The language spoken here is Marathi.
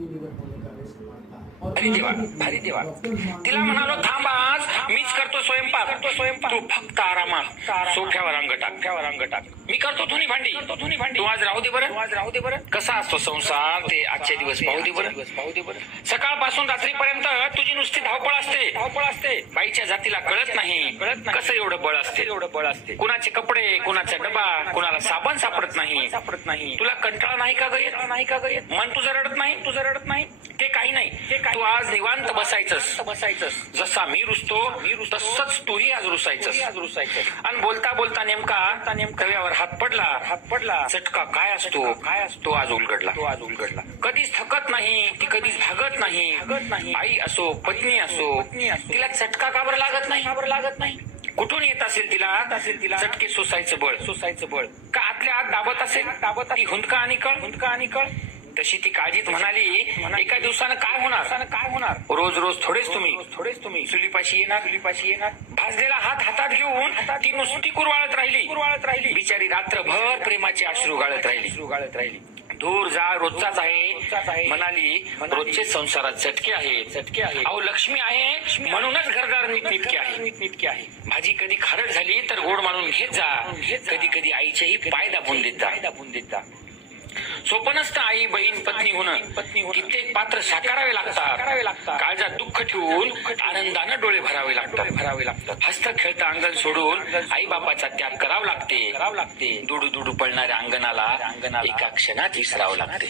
भारी देवा, भारी देवा. तिला म्हणालो थांब आज मीच करतो स्वयंपाक. तू फक्त आरामात सोफ्यावर अंग टाक. मी करतो धुनी भांडी. तू आज राहू दे बरं. कसा असतो संसार ते आजचे दिवस पाहू दे बरं. सकाळपासून रात्रीपर्यंत तुझी नुसती धावपळ असते. बाईच्या जातीला कळत नाही कसं एवढं बळ असते. कुणाचे कपडे, कुणाचा डबा, कुणाला साबण सापडत नाही. तुला कंटाळा नाही का ग येत? मन तुझं रडत नाही. ते काही नाही. तू आज निवांत बसायचंस. जसा मी रुसतो तसंच तूही आज रुसायचंस. आणि बोलता नेमका कव्यावर हात पडला. चटका काय असतो आज उलगडला. कधीच थकत नाही ती, कधीच भागत नाही. आई असो, पत्नी असो, तिला चटका का बरं लागत नाही? कुठून येत असेल तिला चटके सोसायचं बळ? का आतल्या आत दाबत असेल ती हुंदका आणि कळ? तशी ती काळजीत म्हणाली, एका दिवसानं काय होणार? रोज थोडेच तुम्ही चुलीपाशी येणार. भाजलेला हात हातात घेऊन ती नुसती कुरवाळत राहिली. बिचारी रात्रभर प्रेमाचे अश्रू गाळत राहिली. दूर जा रोजचाच आहे म्हणाली. रोजचे संसारात चटके आहे. अहो लक्ष्मी आहे म्हणूनच घरदार नीटके आहे. भाजी कधी खारट झाली तर गोड मानून घेत जा. कधी आईचेही पाय दाबून देत जा. सोपं नसतं आई, बहीण, पत्नी होणं. कित्येक पात्र साकारावे लागतात. काळजात दुःख ठेवून आनंदानं डोळे भरावे लागतात. हस्त खेळता अंगण सोडून आई बापाचा त्याग करावा लागते. दुडू पळणाऱ्या अंगणाला एका क्षणात विसरावं लागते.